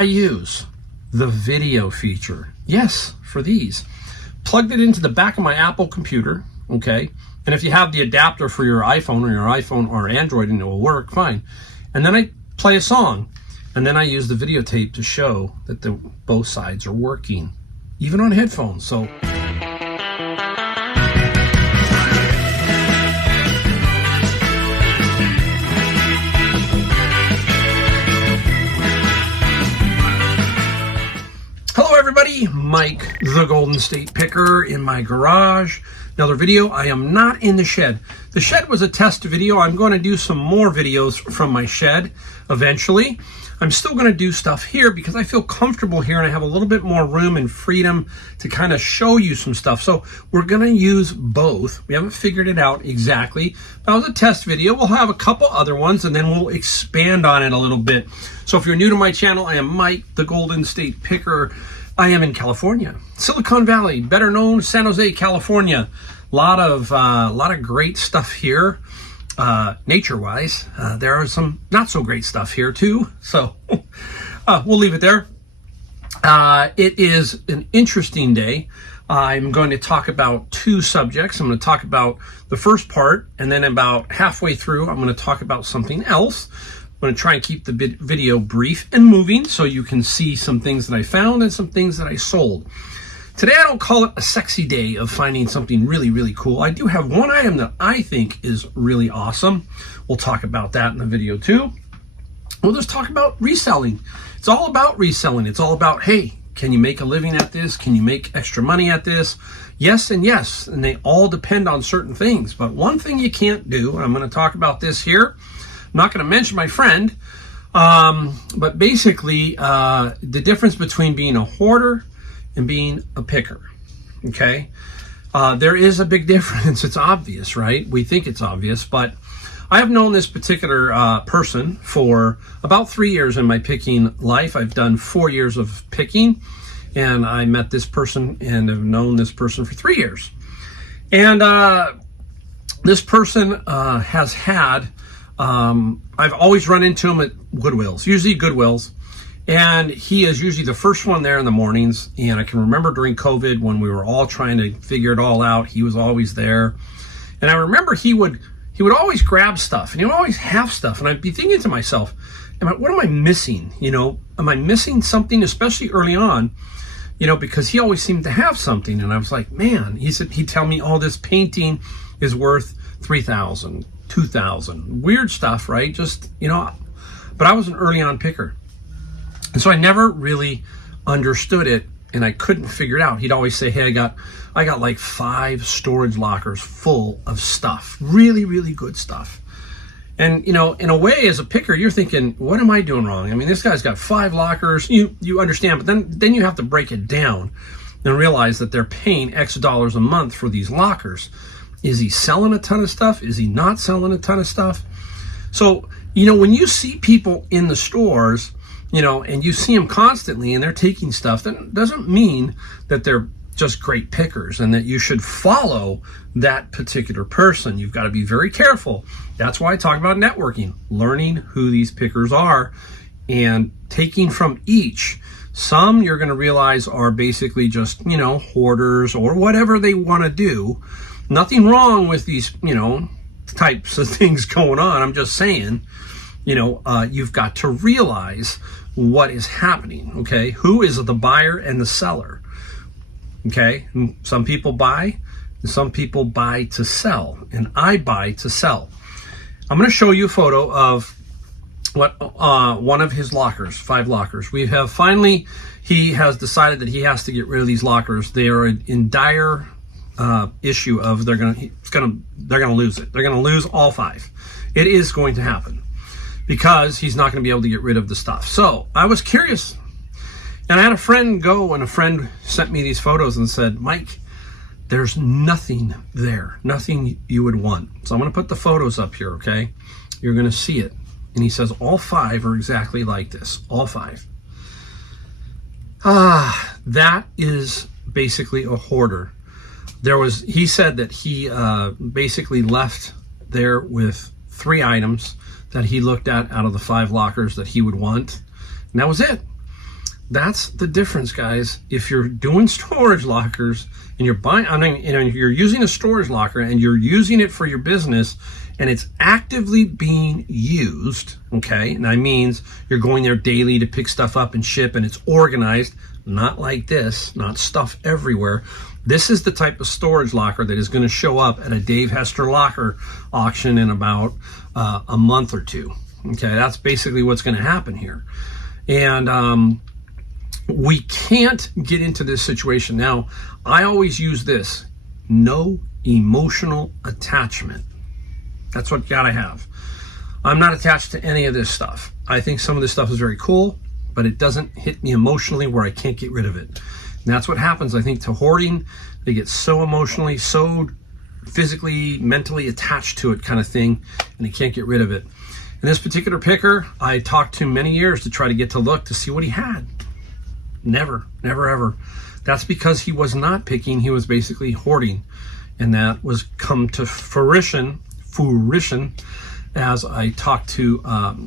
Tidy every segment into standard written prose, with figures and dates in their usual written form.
I use the video feature. Yes, for these. Plugged it into the back of my Apple computer, okay? And if you have the adapter for your iPhone or Android, and it will work fine. And then I play a song, and then I use the videotape to show that both sides are working, even on headphones. So hello everybody, Mike the Golden State Picker in my garage. Another video. I am not in the shed. The shed was a test video. I'm going to do some more videos from my shed eventually. I'm still going to do stuff here because I feel comfortable here and I have a little bit more room and freedom to kind of show you some stuff. So we're going to use both. We haven't figured it out exactly. That was a test video. We'll have a couple other ones and then we'll expand on it a little bit. So if you're new to my channel, I am Mike the Golden State Picker. I am in California, Silicon Valley, better known San Jose, California. A lot of great stuff here, nature-wise. There are some not so great stuff here too. So we'll leave it there. It is an interesting day. I'm going to talk about two subjects. I'm going to talk about the first part, and then about halfway through, I'm going to talk about something else. I'm going to try and keep the video brief and moving so you can see some things that I found and some things that I sold. Today, I don't call it a sexy day of finding something really, really cool. I do have one item that I think is really awesome. We'll talk about that in the video too. We'll just talk about reselling. It's all about reselling. It's all about, hey, can you make a living at this? Can you make extra money at this? Yes and yes, and they all depend on certain things. But one thing you can't do, and I'm going to talk about this here, I'm not going to mention my friend, but basically the difference between being a hoarder and being a picker, okay? There is a big difference. It's obvious, right? We think it's obvious, but I have known this particular person for about 3 years in my picking life. I've done 4 years of picking, and I met this person and have known this person for 3 years. And this person has had, I've always run into him at Goodwills, usually Goodwills. And he is usually the first one there in the mornings. And I can remember during COVID when we were all trying to figure it all out, he was always there. And I remember he would always grab stuff and he would always have stuff. And I'd be thinking to myself, what am I missing? You know, am I missing something, especially early on? You know, because he always seemed to have something. And I was like, man, he'd tell me, oh, this painting is worth $3,000, $2,000. Weird stuff, right? Just, you know, but I was an early on picker. And so I never really understood it and I couldn't figure it out. He'd always say, hey, I got like 5 storage lockers full of stuff, really, really good stuff. And, you know, in a way, as a picker, you're thinking, what am I doing wrong? I mean, this guy's got 5 lockers. You understand, but then you have to break it down and realize that they're paying X dollars a month for these lockers. Is he selling a ton of stuff? Is he not selling a ton of stuff? So, you know, when you see people in the stores, you know, and you see them constantly and they're taking stuff, that doesn't mean that they're just great pickers and that you should follow that particular person. You've got to be very careful. That's why I talk about networking, learning who these pickers are and taking from each. Some you're going to realize are basically just, you know, hoarders or whatever they want to do. Nothing wrong with these, you know, types of things going on. I'm just saying, you know, you've got to realize what is happening, okay? Who is the buyer and the seller, okay? Some people buy, and some people buy to sell, and I buy to sell. I'm going to show you a photo of what one of his lockers, 5 lockers. We have finally, he has decided that he has to get rid of these lockers. They are in dire issue of they're gonna lose it. They're gonna lose all 5. It is going to happen because he's not going to be able to get rid of the stuff. So I was curious, and I had a friend go, and a friend sent me these photos and said, Mike, there's nothing there, nothing you would want. So I'm going to put the photos up here, okay? You're going to see it. And he says all 5 are exactly like this, all 5. That is basically a hoarder. He said that he basically left there with 3 items that he looked at out of the 5 lockers that he would want. And that was it. That's the difference, guys. If you're doing storage lockers and you're buying, you're using a storage locker and you're using it for your business and it's actively being used, okay? And that means you're going there daily to pick stuff up and ship, and it's organized, not like this, not stuff everywhere. This is the type of storage locker that is going to show up at a Dave Hester locker auction in about a month or two. Okay, that's basically what's going to happen here. And we can't get into this situation. Now, I always use this: no emotional attachment. That's what you got to have. I'm not attached to any of this stuff. I think some of this stuff is very cool, but it doesn't hit me emotionally where I can't get rid of it. And that's what happens, I think, to hoarding. They get so emotionally, so physically, mentally attached to it kind of thing, and they can't get rid of it. In this particular picker, I talked to him many years to try to get to look to see what he had. Never, never, ever. That's because he was not picking, he was basically hoarding. And that was come to fruition as I talked to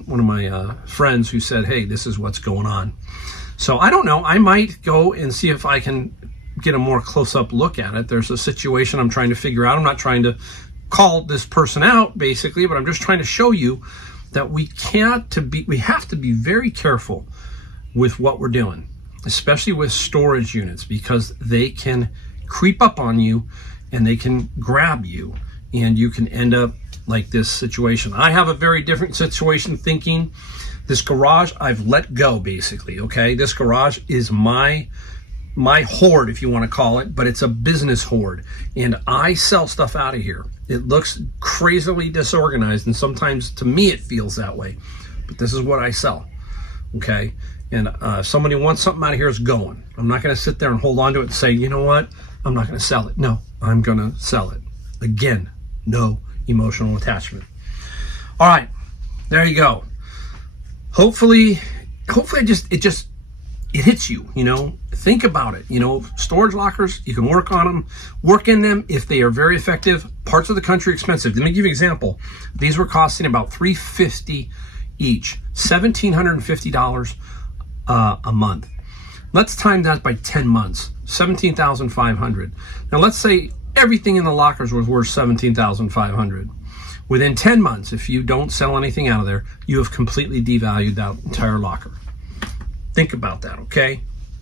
one of my friends who said, hey, this is what's going on. So I don't know, I might go and see if I can get a more close-up look at it. There's a situation I'm trying to figure out. I'm not trying to call this person out, basically, but I'm just trying to show you that we have to be very careful with what we're doing, especially with storage units, because they can creep up on you and they can grab you, and you can end up like this situation. I have a very different situation thinking. This garage I've let go, basically, okay? This garage is my hoard, if you want to call it, but it's a business hoard, and I sell stuff out of here. It looks crazily disorganized, and sometimes to me it feels that way, but this is what I sell, okay? And if somebody wants something out of here, it's going. I'm not going to sit there and hold on to it and say, you know what, I'm not going to sell it. No, I'm going to sell it. Again, no emotional attachment. All right, there you go. Hopefully it hits you, you know. Think about it, you know. Storage lockers, you can work on them, work in them if they are very effective. Parts of the country expensive. Let me give you an example. These were costing about $350 each, $1,750 a month. Let's time that by 10 months, $17,500. Now let's say everything in the lockers was worth $17,500. Within 10 months, if you don't sell anything out of there, you have completely devalued that entire locker. Think about that, okay?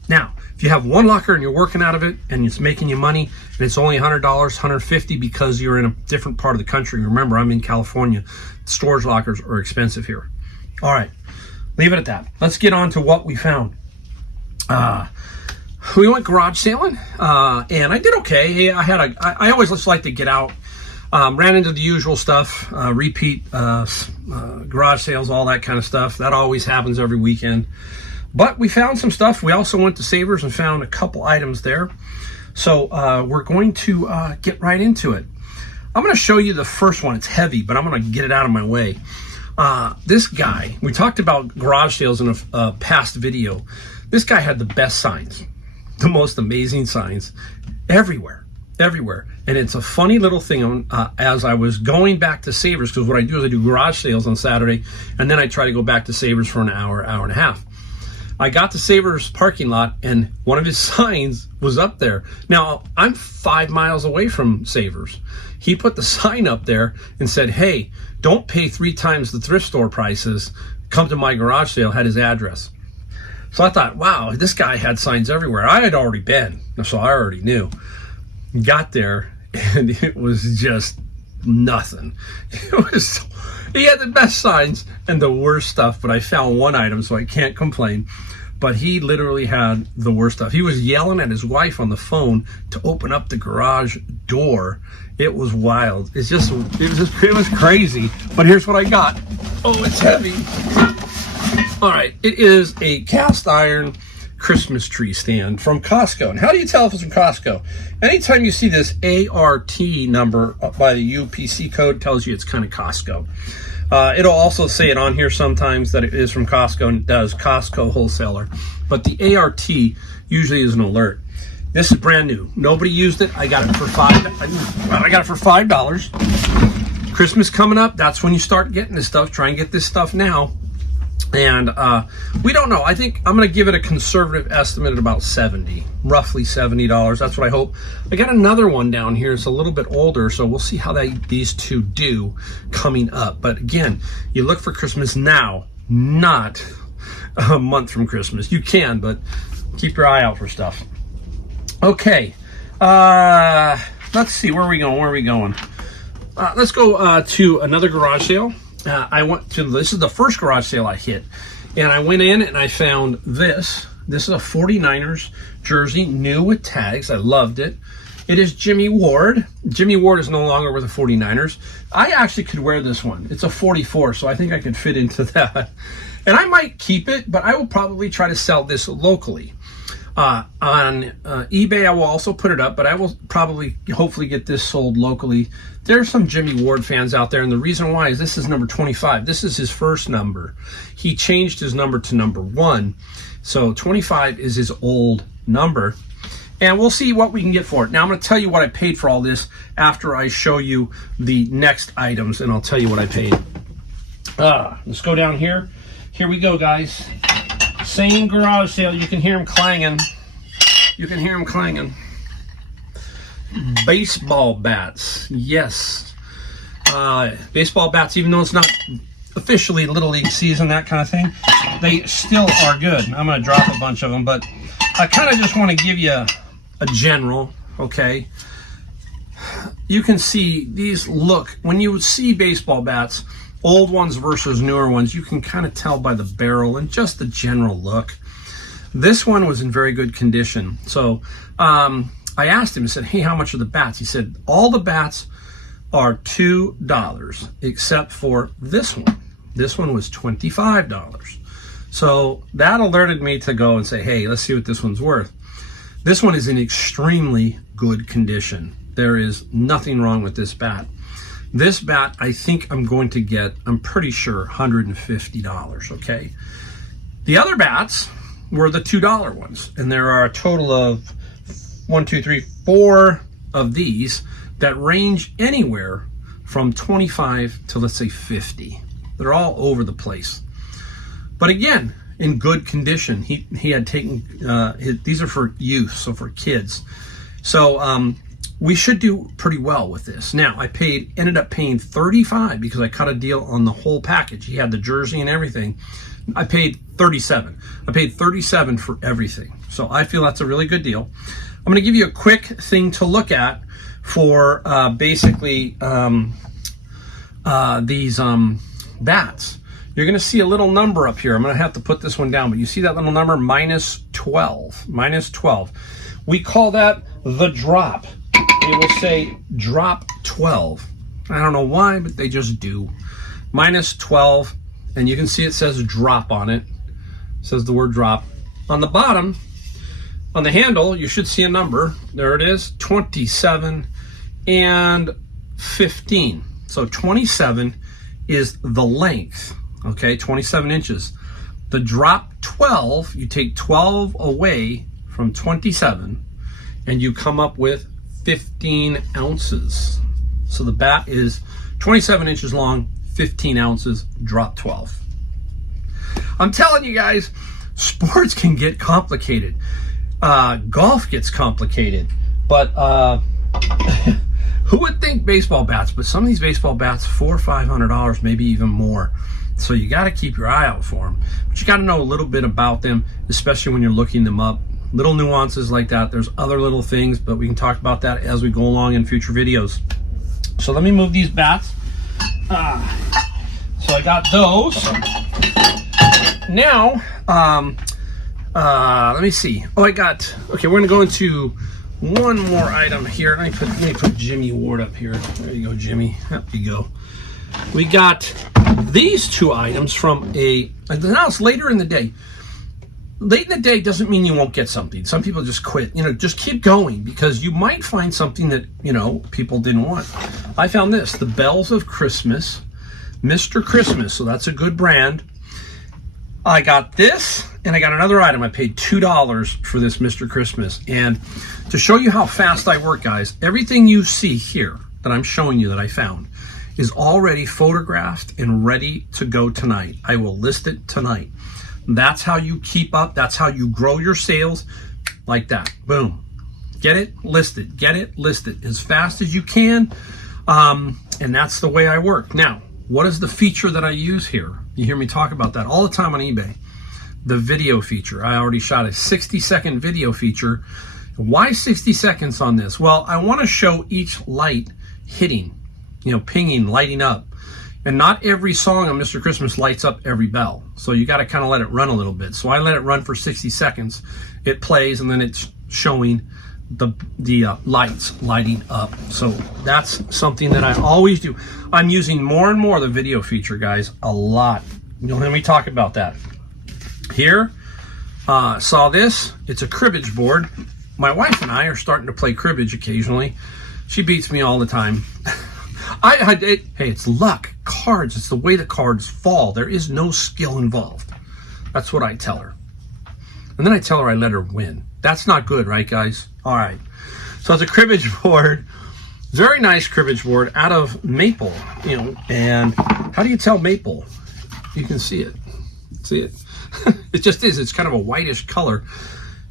Now, if you have one locker and you're working out of it and it's making you money and it's only $100, $150 because you're in a different part of the country. Remember, I'm in California. Storage lockers are expensive here. All right, leave it at that. Let's get on to what we found. We went garage sailing, and I did okay. I always just like to get out. Ran into the usual stuff, repeat garage sales, all that kind of stuff. That always happens every weekend. But we found some stuff. We also went to Savers and found a couple items there. So we're going to get right into it. I'm going to show you the first one. It's heavy, but I'm going to get it out of my way. This guy, we talked about garage sales in a past video. This guy had the best signs, the most amazing signs everywhere. And it's a funny little thing. As I was going back to Savers, because what I do is I do garage sales on Saturday, and then I try to go back to Savers for an hour and a half. I got to Savers parking lot, and one of his signs was up there. Now, I'm 5 miles away from Savers. He put the sign up there and said, hey, don't pay 3 times the thrift store prices. Come to my garage sale, had his address. So I thought, wow, this guy had signs everywhere. I had already been, so I already knew. Got there, and it was just nothing. He had the best signs and the worst stuff, but I found one item, so I can't complain. But he literally had the worst stuff. He was yelling at his wife on the phone to open up the garage door. It was wild. It was crazy. But here's what I got. Oh, it's heavy. All right, it is a cast iron Christmas tree stand from Costco. And how do you tell if it's from Costco? Anytime you see this ART number by the UPC code, tells you it's kind of Costco. It'll also say it on here sometimes that it is from Costco, and it does, Costco wholesaler. But the ART usually is an alert. This is brand new. Nobody used it. I got it for $5. Christmas coming up. That's when you start getting this stuff. Try and get this stuff now. And we don't know. I think I'm going to give it a conservative estimate at about 70, roughly $70. That's what I hope. I got another one down here. It's a little bit older, so we'll see how these two do coming up. But again, you look for Christmas now, not a month from Christmas. You can, but keep your eye out for stuff. Okay, let's see. Where are we going? Let's go to another garage sale. This is the first garage sale I hit, and I went in and I found this. This is a 49ers jersey, new with tags. I loved it. It is Jimmy Ward. Jimmy Ward is no longer with the 49ers. I actually could wear this one. It's a 44, so I think I could fit into that. And I might keep it, but I will probably try to sell this locally. On eBay, I will also put it up, but I will probably, hopefully get this sold locally. There's some Jimmy Ward fans out there, and the reason why is this is number 25. This is his first number. He changed his number to number 1. So 25 is his old number. And we'll see what we can get for it. Now, I'm going to tell you what I paid for all this after I show you the next items, and I'll tell you what I paid. Let's go down here. Here we go, guys. Same garage sale. You can hear them clanging. Baseball bats. Yes. Baseball bats, even though it's not officially Little League season, that kind of thing, they still are good. I'm going to drop a bunch of them, but I kind of just want to give you a general, okay? You can see these look, when you see baseball bats, old ones versus newer ones, you can kind of tell by the barrel and just the general look. This one was in very good condition. So I asked him, I said, hey, how much are the bats? He said, all the bats are $2 except for this one. This one was $25. So that alerted me to go and say, hey, let's see what this one's worth. This one is in extremely good condition. There is nothing wrong with this bat. This bat, I think I'm going to get, I'm pretty sure, $150, okay? The other bats were the $2 ones, and there are a total of 4 of these that range anywhere from 25 to, let's say, 50. They're all over the place. But again, in good condition. He had taken, these are for youth, so for kids. So, we should do pretty well with this. Now, I ended up paying $35 because I cut a deal on the whole package. He had the jersey and everything. I paid $37. I paid $37 for everything. So I feel that's a really good deal. I'm going to give you a quick thing to look at for basically these bats. You're going to see a little number up here. I'm going to have to put this one down, but you see that little number, -12. -12. We call that the drop. It will say drop 12. I don't know why, but they just do. -12, and you can see it says drop on it. It says the word drop. On the bottom, on the handle, you should see a number. There it is, 27 and 15. So 27 is the length, okay, 27 inches. The drop 12, you take 12 away from 27, and you come up with 15 ounces. So the bat is 27 inches long, 15 ounces, drop 12. I'm telling you guys, sports can get complicated. Golf gets complicated, but who would think baseball bats? But some of these baseball bats, $400 or $500, maybe even more. So you got to keep your eye out for them. But you got to know a little bit about them, especially when you're looking them up. Little nuances like that. There's other little things, but we can talk about that as we go along in future videos. So let me move these bats. So I got those. Now, let me see. Okay, we're gonna go into one more item here. Let me put Jimmy Ward up here. There you go, Jimmy. Up you go. We got these two items from now it's later in the day. Late in the day doesn't mean you won't get something. Some people just quit. Just keep going because you might find something that, people didn't want. I found this, the Bells of Christmas, Mr. Christmas. So that's a good brand. I got this, and I got another item. I paid $2 for this Mr. Christmas. And to show you how fast I work, guys, everything you see here that I'm showing you that I found is already photographed and ready to go tonight. I will list it tonight. That's how you keep up. That's how you grow your sales, like that. Boom. Get it listed. Get it listed as fast as you can. And that's the way I work. Now, what is the feature that I use here? You hear me talk about that all the time on eBay. The video feature. I already shot a 60-second video feature. Why 60 seconds on this? Well, I want to show each light hitting, pinging, lighting up. And not every song on Mr. Christmas lights up every bell. So you got to kind of let it run a little bit. So I let it run for 60 seconds. It plays, and then it's showing the lights lighting up. So that's something that I always do. I'm using more and more the video feature, guys, a lot. You'll hear me talk about that. Here, saw this. It's a cribbage board. My wife and I are starting to play cribbage occasionally. She beats me all the time. Hey, it's luck, cards. It's the way the cards fall. There is no skill involved. That's what I tell her. And then I tell her I let her win. That's not good, right, guys? All right. So it's a cribbage board. Very nice cribbage board out of maple, and how do you tell maple? You can see it. See it? It just is. It's kind of a whitish color.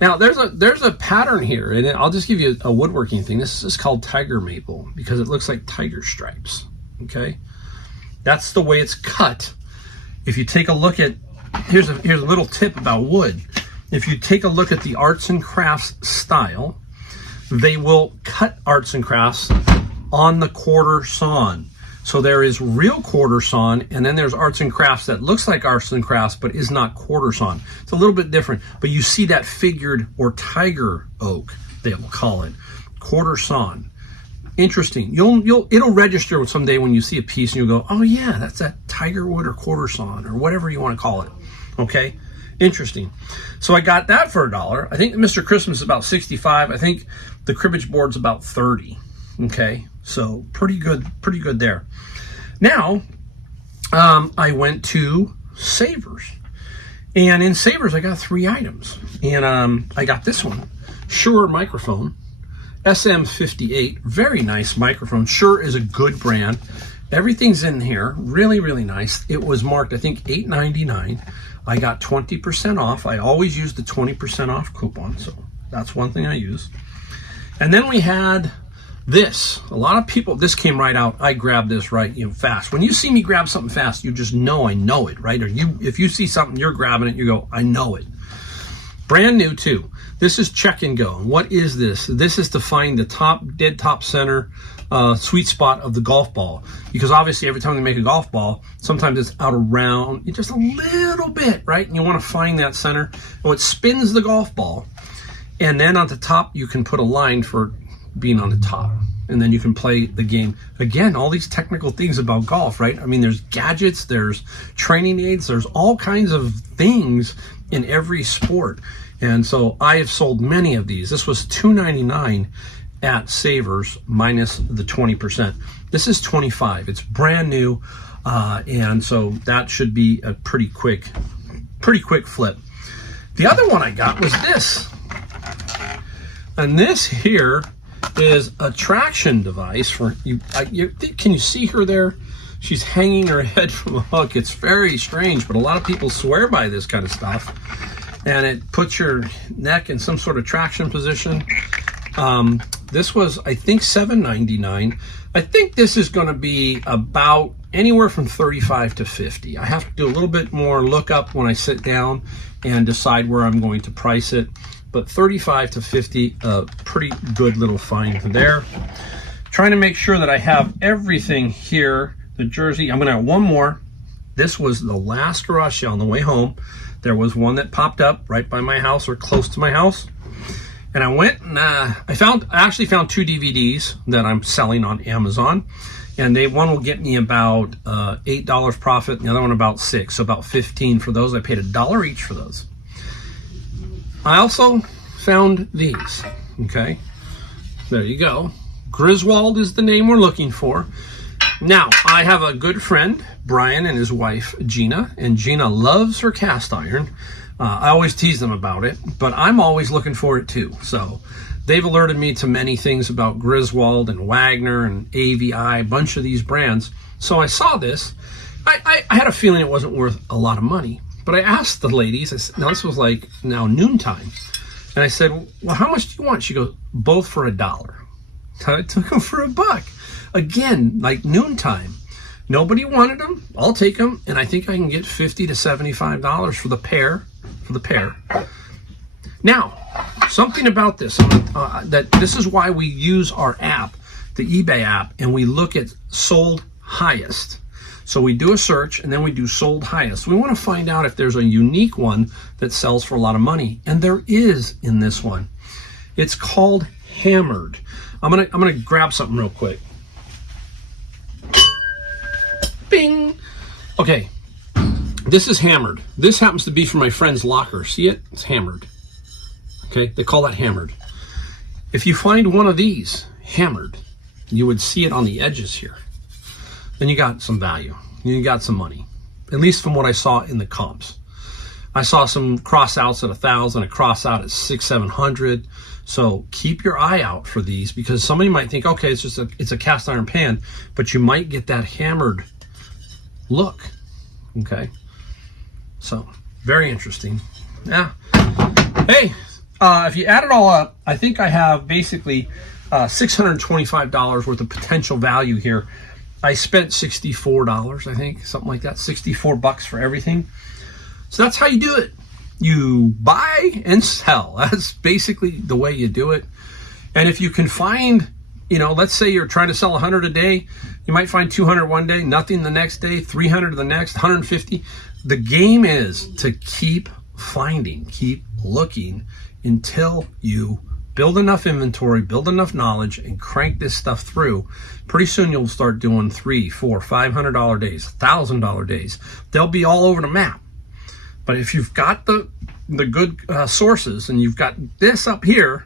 Now, there's a pattern here, and I'll just give you a woodworking thing. This is called tiger maple because it looks like tiger stripes, okay? That's the way it's cut. If you take a look at, here's a little tip about wood. If you take a look at the arts and crafts style, they will cut arts and crafts on the quarter sawn. So there is real quarter sawn, and then there's arts and crafts that looks like arts and crafts but is not quarter sawn. It's a little bit different, but you see that figured or tiger oak, they will call it, quarter sawn. Interesting. It'll register someday when you see a piece and you'll go, oh yeah, that's that tiger wood or quarter sawn or whatever you want to call it. Okay, interesting. So I got that for $1. I think Mr. Christmas is about 65. I think the cribbage board's about 30. Okay, so pretty good there. Now, I went to Savers, and in Savers I got 3 items, and I got this one, Shure microphone, SM58, very nice microphone. Shure is a good brand. Everything's in here, really, really nice. It was marked, I think, $8.99. I got 20% off. I always use the 20% off coupon, so that's one thing I use. And then we had this. A lot of people, this came right out. I grabbed this right, fast. When you see me grab something fast, you just know I know it, right? Or if you see something, you're grabbing it, you go, I know it. Brand new too. This is check and go. What is this? This is to find the dead top center sweet spot of the golf ball. Because obviously every time they make a golf ball, sometimes it's out around just a little bit, right? And you want to find that center. Oh, it spins the golf ball. And then on the top, you can put a line for being on the top. And then you can play the game. Again, all these technical things about golf, right? I mean, there's gadgets, there's training aids, there's all kinds of things in every sport. And so I have sold many of these. This was $2.99 at Savers minus the 20%. This is $25. It's brand new. And so that should be a pretty quick flip. The other one I got was this. And this here is a traction device for you. Can you see her there? She's hanging her head from a hook. It's very strange, but a lot of people swear by this kind of stuff. And it puts your neck in some sort of traction position. This was, I think, $7.99. I think this is going to be about anywhere from $35 to $50. I have to do a little bit more lookup when I sit down and decide where I'm going to price it. But $35 to $50, pretty good little find there. Trying to make sure that I have everything here. The jersey, I'm gonna have one more. This was the last garage sale on the way home. There was one that popped up right by my house or close to my house. And I went and I actually found 2 DVDs that I'm selling on Amazon. And one will get me about $8 profit, and the other one about $6, so about $15 for those. I paid $1 each for those. I also found these, okay? There you go. Griswold is the name we're looking for. Now, I have a good friend, Brian, and his wife, Gina, and Gina loves her cast iron. I always tease them about it, but I'm always looking for it too. So they've alerted me to many things about Griswold and Wagner and AVI, a bunch of these brands. So I saw this. I had a feeling it wasn't worth a lot of money, but I asked the ladies, I said, now this was like now noontime, and I said, well, how much do you want? She goes, both for $1. I took them for $1. Again, like noontime. Nobody wanted them. I'll take them, and I think I can get $50 to $75 for the pair. Now, something about this, that this is why we use our app, the eBay app, and we look at sold highest. So we do a search, and then we do sold highest. We want to find out if there's a unique one that sells for a lot of money, and there is in this one. It's called Hammered. I'm gonna grab something real quick. Bing. Okay, this is Hammered. This happens to be from my friend's locker. See it? It's Hammered. Okay, they call that Hammered. If you find one of these Hammered, you would see it on the edges here. Then you got some value. You got some money, at least from what I saw in the comps. I saw some cross outs at 1,000, a cross out at 600, 700. So keep your eye out for these, because somebody might think, okay, it's a cast iron pan, but you might get that hammered look. Okay, so very interesting. Yeah. Hey, if you add it all up, I think I have basically $625 worth of potential value here. I spent $64, I think, something like that, $64 for everything. So that's how you do it. You buy and sell. That's basically the way you do it. And if you can find, let's say you're trying to sell 100 a day, you might find 200 one day, nothing the next day, 300 the next, 150. The game is to keep finding, keep looking until you build enough inventory, build enough knowledge, and crank this stuff through. Pretty soon you'll start doing $300, $400, $500 days, $1,000 days. They'll be all over the map. But if you've got the good sources, and you've got this up here,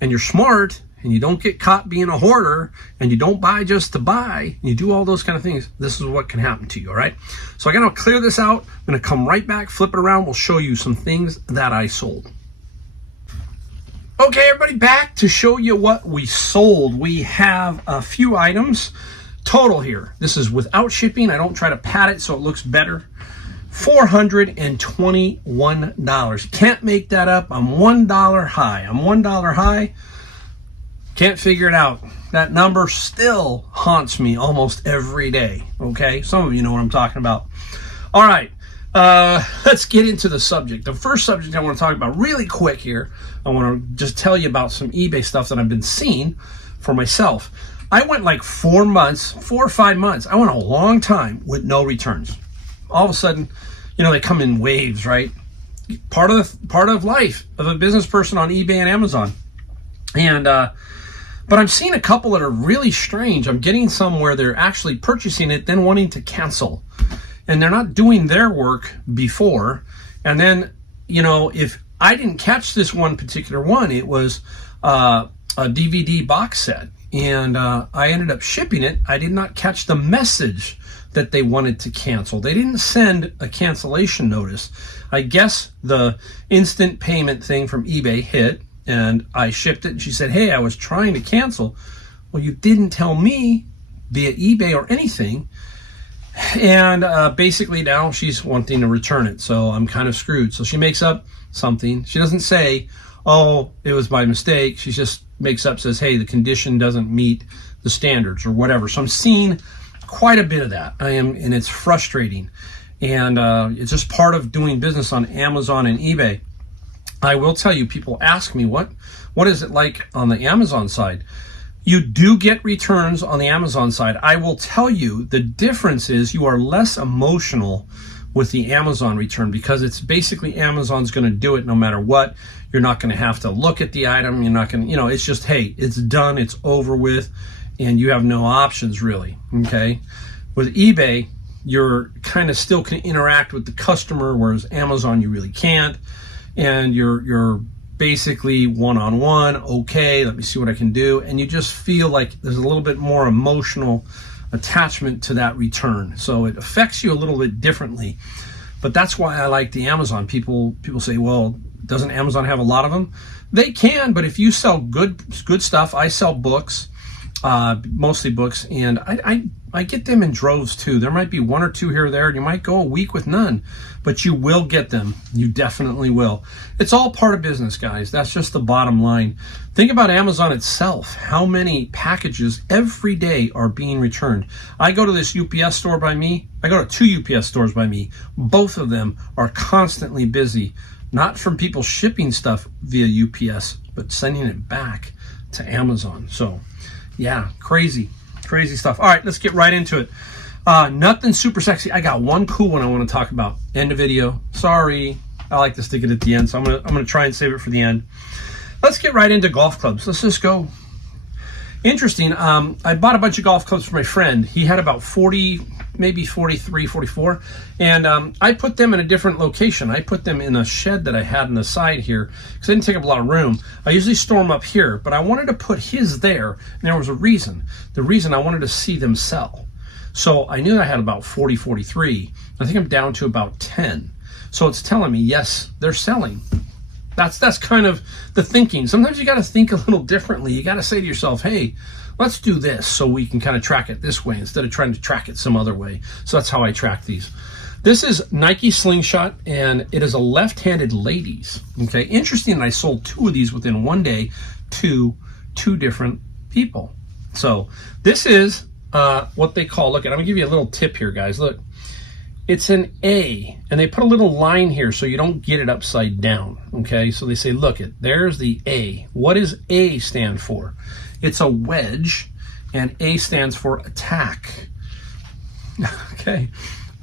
and you're smart, and you don't get caught being a hoarder, and you don't buy just to buy, and you do all those kind of things, this is what can happen to you, all right? So I'm going to clear this out. I'm going to come right back, flip it around. We'll show you some things that I sold. Okay, everybody, back to show you what we sold. We have a few items total here. This is without shipping. I don't try to pad it so it looks better. $421. Can't make that up. I'm $1 high. Can't figure it out. That number still haunts me almost every day. Okay, some of you know what I'm talking about. All right. Let's get into the subject. The first subject I want to talk about really quick here, I want to just tell you about some eBay stuff that I've been seeing for myself. I went like 4 or 5 months. I went a long time with no returns. All of a sudden, they come in waves, right? Part of life of a business person on eBay and Amazon. And but I'm seeing a couple that are really strange. I'm getting some where they're actually purchasing it, then wanting to cancel. And they're not doing their work before. And then, if I didn't catch this one particular one, it was a DVD box set. And I ended up shipping it. I did not catch the message that they wanted to cancel. They didn't send a cancellation notice. I guess the instant payment thing from eBay hit, and I shipped it. And she said, hey, I was trying to cancel. Well, you didn't tell me via eBay or anything. And basically now she's wanting to return it. So I'm kind of screwed. So she makes up something. She doesn't say, oh, it was by mistake. She just makes up, says, hey, the condition doesn't meet the standards or whatever. So I'm seeing quite a bit of that. And it's frustrating. And it's just part of doing business on Amazon and eBay. I will tell you, people ask me, what is it like on the Amazon side? You do get returns on the Amazon side. I will tell you the difference is you are less emotional with the Amazon return because it's basically Amazon's going to do it no matter what. You're not going to have to look at the item. You're not going to, it's just, hey, it's done, it's over with, and you have no options really, okay? With eBay, you're kind of still can interact with the customer, whereas Amazon, you really can't, and you're basically one-on-one, okay, let me see what I can do. And you just feel like there's a little bit more emotional attachment to that return. So it affects you a little bit differently. But that's why I like the Amazon. People say, well, doesn't Amazon have a lot of them? They can, but if you sell good stuff, I sell books, mostly books, and I get them in droves too. There might be one or two here or there, and you might go a week with none, but you will get them. You definitely will. It's all part of business, guys. That's just the bottom line. Think about Amazon itself. How many packages every day are being returned? I go to this UPS store by me. I go to 2 UPS stores by me. Both of them are constantly busy. Not from people shipping stuff via UPS, but sending it back to Amazon. So, yeah, crazy stuff. All right, let's get right into it. Nothing super sexy. I got one cool one I want to talk about. End of video. Sorry, I like to stick it at the end, so I'm gonna try and save it for the end. Let's get right into golf clubs. Let's just go. Interesting. I bought a bunch of golf clubs for my friend. He had about 40, maybe 43, 44. And I put them in a different location. I put them in a shed that I had on the side here because I didn't take up a lot of room. I usually store them up here, but I wanted to put his there. And there was a reason. The reason I wanted to see them sell. So I knew I had about 40, 43. I think I'm down to about 10. So it's telling me, yes, they're selling. That's kind of the thinking. Sometimes you got to think a little differently. You got to say to yourself, hey, let's do this so we can kind of track it this way instead of trying to track it some other way. So that's how I track these. This is Nike Slingshot, and it is a left-handed ladies. Okay, interesting that I sold 2 of these within one day to 2 different people. So this is what they call, look, I'm going to give you a little tip here, guys. Look, it's an A, and they put a little line here so you don't get it upside down, okay? So they say, look, there's the A. What does A stand for? It's a wedge, and A stands for attack. Okay,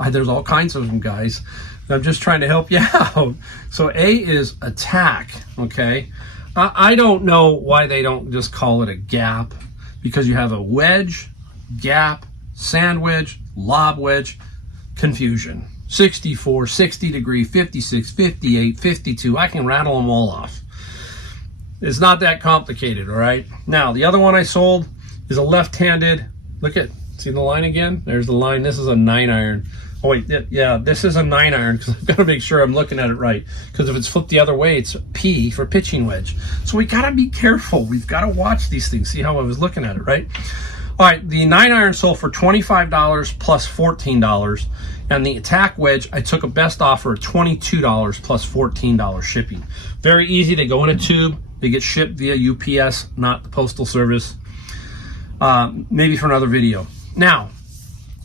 there's all kinds of them, guys. I'm just trying to help you out. So A is attack, okay? I don't know why they don't just call it a gap, because you have a wedge, gap, sand wedge, lob wedge, confusion. 64, 60 degree, 56, 58, 52. I can rattle them all off. It's not that complicated, all right? Now, the other one I sold is a left-handed. Look at, see the line again? There's the line. This is a 9-iron. Oh, wait, yeah, this is a 9-iron because I've got to make sure I'm looking at it right. Because if it's flipped the other way, it's P for pitching wedge. So we got to be careful. We've got to watch these things, see how I was looking at it, right? All right, the 9-iron sold for $25 plus $14. And the attack wedge, I took a best offer of $22 plus $14 shipping. Very easy. They go in a tube. They get shipped via UPS, not the Postal Service. Maybe for another video. Now,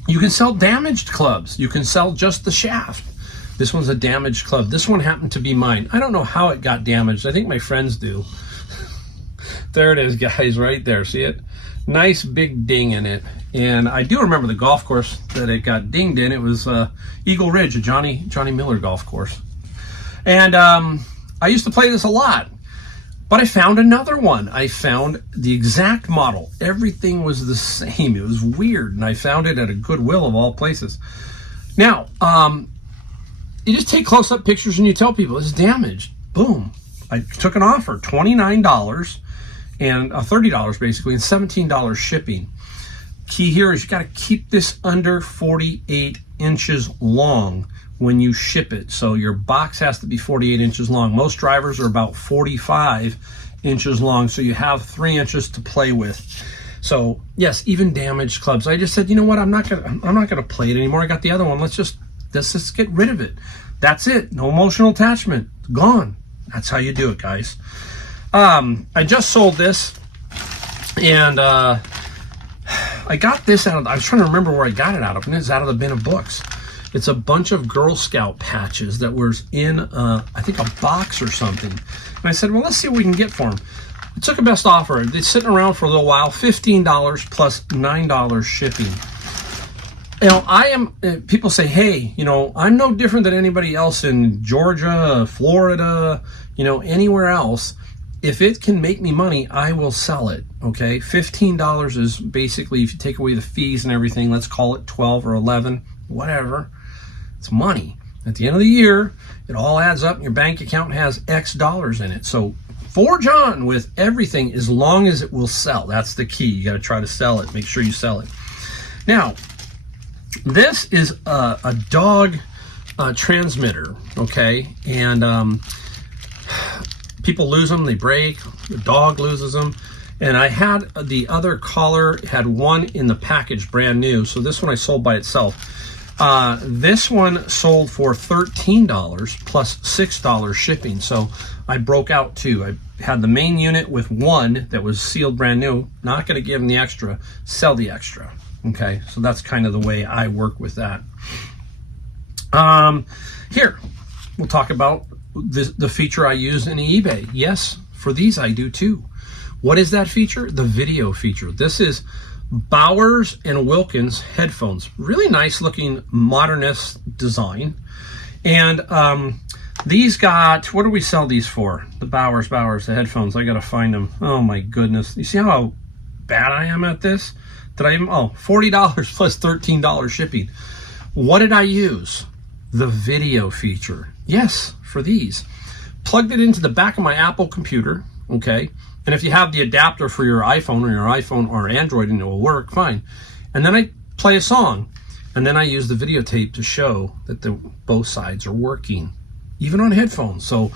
you can sell damaged clubs. You can sell just the shaft. This one's a damaged club. This one happened to be mine. I don't know how it got damaged. I think my friends do. There it is, guys, right there. See it? Nice big ding in it. And I do remember the golf course that it got dinged in. It was Eagle Ridge, a Johnny Miller golf course. And I used to play this a lot. But I found another one. I found the exact model. Everything was the same. It was weird. And I found it at a Goodwill of all places. Now, you just take close-up pictures and you tell people it's damaged. Boom. I took an offer, $29 and $30 basically, and $17 shipping. Key here is you got to keep this under 48 inches long when you ship it. So your box has to be 48 inches long. Most drivers are about 45 inches long, so you have 3 inches to play with. So yes, even damaged clubs. I just said, you know what? I'm not gonna play it anymore. I got the other one. Let's just get rid of it. That's it. No emotional attachment. Gone. That's how you do it, guys. I just sold this, and I got this out of, I was trying to remember where I got it out of, and it's out of the bin of books. It's a bunch of Girl Scout patches that was in, I think, a box or something. And I said, well, let's see what we can get for them. I took a best offer. It's sitting around for a little while, $15 plus $9 shipping. You know, people say, hey, you know, I'm no different than anybody else in Georgia, Florida, you know, anywhere else. If it can make me money, I will sell it, okay? $15 is basically, if you take away the fees and everything, let's call it 12 or 11, whatever. It's money. At the end of the year, it all adds up and your bank account has X dollars in it. So forge on with everything as long as it will sell. That's the key. You got to try to sell it. Make sure you sell it. Now, this is a dog transmitter, okay? And people lose them, they break, the dog loses them. And I had the other collar, had one in the package, brand new. So this one I sold by itself. This one sold for $13 plus $6 shipping. So I broke out two. I had the main unit with one that was sealed brand new. Not going to give them the extra, sell the extra. Okay, so that's kind of the way I work with that. Here, we'll talk about the feature I use in eBay. Yes, for these I do too. What is that feature? The video feature. This is Bowers and Wilkins headphones. Really nice looking modernist design. And these got, what do we sell these for? The Bowers, the headphones. I gotta find them. Oh my goodness. You see how bad I am at this? Did I even, oh, $40 plus $13 shipping. What did I use? The video feature. Yes, for these. Plugged it into the back of my Apple computer, okay? And if you have the adapter for your iPhone or Android and it will work, fine. And then I play a song. And then I use the videotape to show that both sides are working, even on headphones. So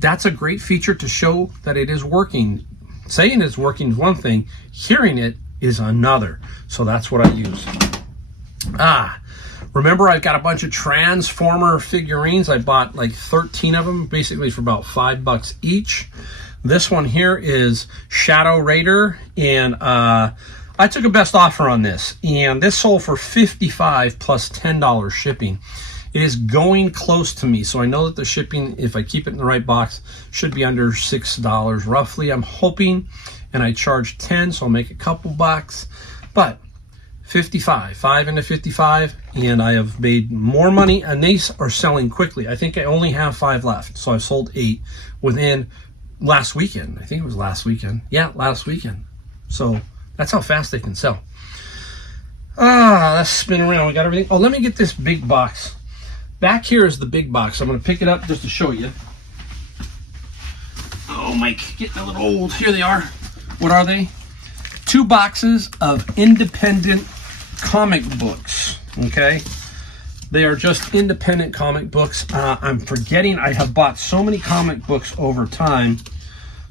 that's a great feature to show that it is working. Saying it's working is one thing, hearing it is another. So that's what I use. Remember I've got a bunch of Transformer figurines. I bought like 13 of them, basically for about $5 each. This one here is Shadow Raider, and I took a best offer on this, and this sold for $55 plus $10 shipping. It is going close to me, so I know that the shipping, if I keep it in the right box, should be under $6 roughly. I'm hoping, and I charge 10, so I'll make a couple bucks, but 55, 5 into 55, and I have made more money, and these are selling quickly. I think I only have 5 left, so I've sold 8 within last weekend. I think it was last weekend. Yeah, last weekend. So that's how fast they can sell. Let's spin around. We got everything. Oh, let me get this big box. Back here is the big box. I'm going to pick it up just to show you. Oh, Mike, getting a little old. Here they are. What are they? 2 boxes of independent comic books. Okay. They are just independent comic books. I'm forgetting, I have bought so many comic books over time,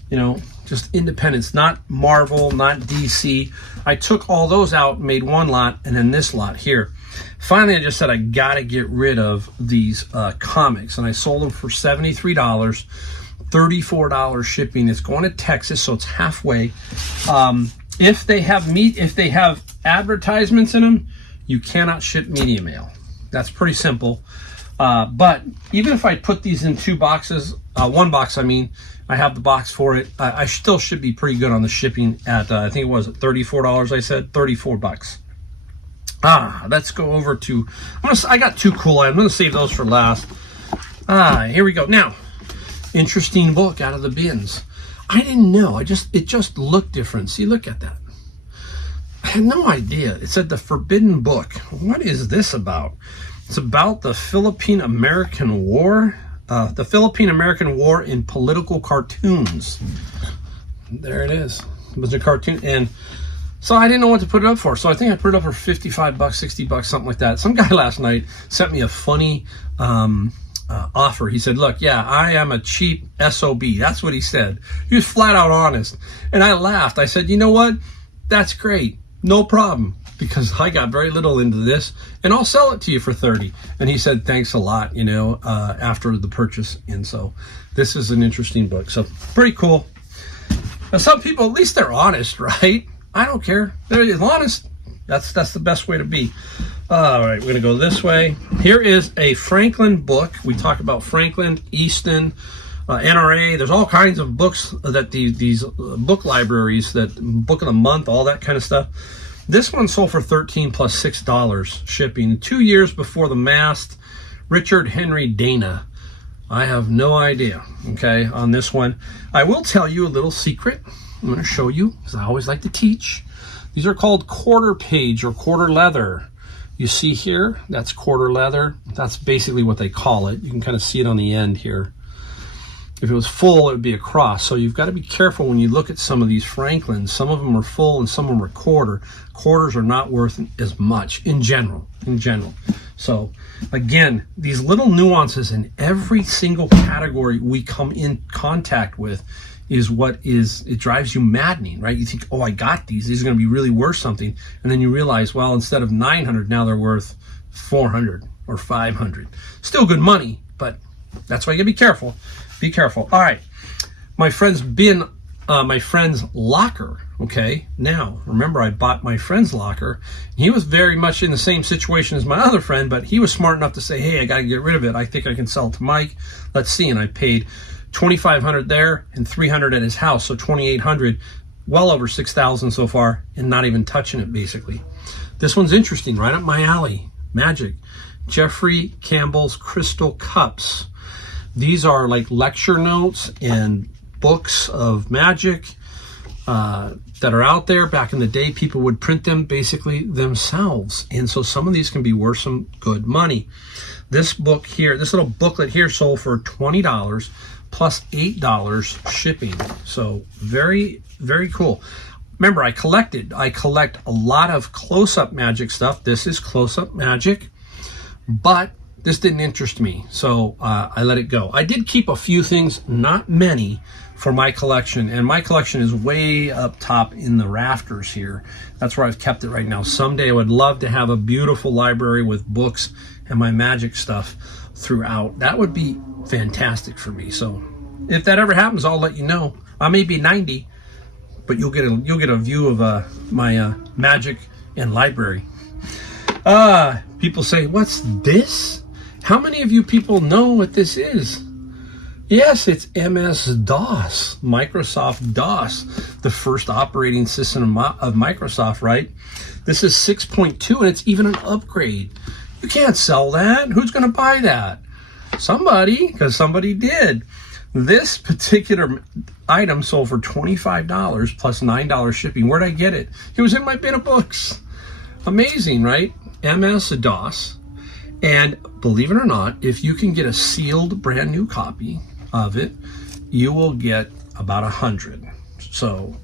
you know, just independents, not Marvel, not DC. I took all those out, made one lot, and then this lot here. Finally, I just said I gotta get rid of these comics, and I sold them for $73, $34 shipping. It's going to Texas, so it's halfway. If they have advertisements in them, you cannot ship media mail. That's pretty simple. But even if I put these in 2 boxes, 1 box, I mean, I have the box for it. I still should be pretty good on the shipping at, I think it was $34, I said, $34. Let's go over to, I got 2 cool items. I'm going to save those for last. Here we go. Now, interesting book out of the bins. I didn't know. It just looked different. See, look at that. I had no idea. It said The Forbidden Book. What is this about? It's about the Philippine-American War. The Philippine-American War in political cartoons. There it is. It was a cartoon. And so I didn't know what to put it up for. So I think I put it up for $55, $60, something like that. Some guy last night sent me a funny offer. He said, look, yeah, I am a cheap SOB. That's what he said. He was flat out honest. And I laughed. I said, you know what? That's great. No problem, because I got very little into this, and I'll sell it to you for $30. And he said, thanks a lot, you know, after the purchase. And so this is an interesting book. So pretty cool. Now, some people, at least they're honest, right? I don't care. They're honest. That's the best way to be. All right, we're going to go this way. Here is a Franklin book. We talk about Franklin, Easton, NRA. There's all kinds of books that these book libraries, that book of the month, all that kind of stuff. This one sold for $13 plus $6 shipping. 2 years before the mast. Richard Henry Dana. I have no idea, okay, on this one. I will tell you a little secret. I'm going to show you, because I always like to teach. These are called quarter page or quarter leather. You see here, that's quarter leather. That's basically what they call it. You can kind of see it on the end here. If it was full, it would be a cross. So you've got to be careful when you look at some of these Franklins. Some of them are full and some of them are quarter. Quarters are not worth as much in general. So again, these little nuances in every single category we come in contact with is it drives you maddening, right? You think, oh, I got these are going to be really worth something. And then you realize, well, instead of 900, now they're worth 400 or 500. Still good money, but that's why you gotta be careful. Be careful. All right, my friend's locker. Okay, now remember, I bought my friend's locker. He was very much in the same situation as my other friend, but he was smart enough to say, hey, I got to get rid of it. I think I can sell it to Mike. Let's see. And I paid $2,500 there and $300 at his house, so $2,800, well over $6,000 so far, and not even touching it basically. This one's interesting, right up my alley. Magic. Jeffrey Campbell's Crystal Cups. These are like lecture notes and books of magic that are out there. Back in the day, people would print them basically themselves. And so some of these can be worth some good money. This book here, this little booklet here sold for $20 plus $8 shipping. So very, very cool. Remember, I collect a lot of close-up magic stuff. This is close-up magic, but this didn't interest me, so I let it go. I did keep a few things, not many, for my collection, and my collection is way up top in the rafters here. That's where I've kept it right now. Someday I would love to have a beautiful library with books and my magic stuff throughout. That would be fantastic for me. So if that ever happens, I'll let you know. I may be 90, but you'll get a view of my magic and library. People say, what's this? How many of you people know what this is? Yes, it's MS-DOS, Microsoft DOS, the first operating system of Microsoft, right? This is 6.2, and it's even an upgrade. You can't sell that. Who's going to buy that? Somebody, because somebody did. This particular item sold for $25 plus $9 shipping. Where'd I get it? It was in my bin of books. Amazing, right? MS-DOS. And believe it or not, if you can get a sealed brand new copy of it, you will get about 100. So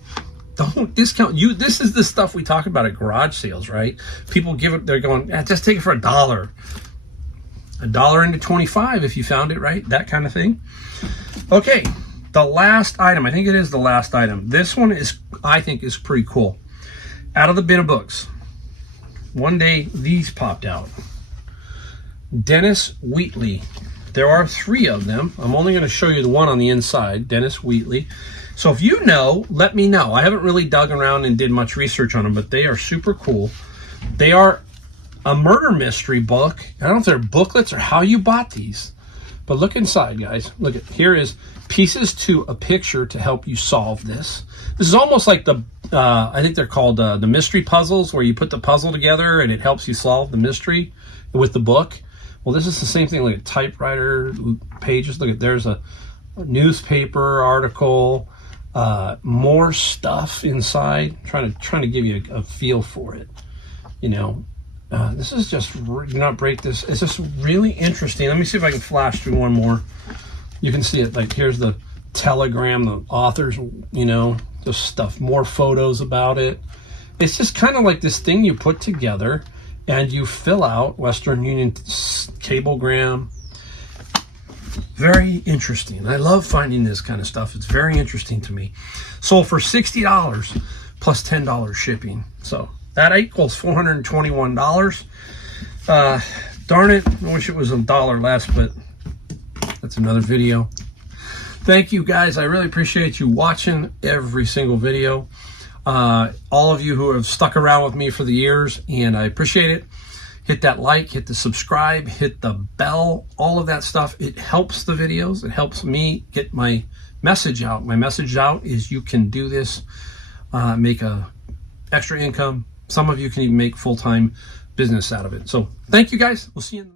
don't discount. This is the stuff we talk about at garage sales, right? People give it, they're going, just take it for $1. $1 into 25 if you found it, right? That kind of thing. Okay, the last item, I think it is the last item. This one is, I think, is pretty cool. Out of the bin of books, one day these popped out. Dennis Wheatley. There are 3 of them. I'm only going to show you the one on the inside, Dennis Wheatley. So if you know, let me know. I haven't really dug around and did much research on them, but they are super cool. They are a murder mystery book. I don't know if they're booklets or how you bought these, but look inside, guys. Look at, here is pieces to a picture to help you solve this. This is almost like the, I think they're called the mystery puzzles, where you put the puzzle together and it helps you solve the mystery with the book. Well, this is the same thing, like a typewriter pages. Look at, there's a newspaper article, more stuff inside. Trying to give you a feel for it. You know, this is just, do not break this. It's just really interesting. Let me see if I can flash through one more. You can see it. Like, here's the telegram, the authors, you know, just stuff, more photos about it. It's just kind of like this thing you put together and you fill out Western Union cablegram. Very interesting. I love finding this kind of stuff. It's very interesting to me. Sold for $60 plus $10 shipping. So that equals $421. Darn it, I wish it was $1 less, but that's another video. Thank you, guys. I really appreciate you watching every single video. All of you who have stuck around with me for the years, and I appreciate it. Hit that like, hit the subscribe, hit the bell, all of that stuff. It helps the videos. It helps me get my message out. My message out is you can do this, make a extra income. Some of you can even make full-time business out of it. So thank you, guys. We'll see you in the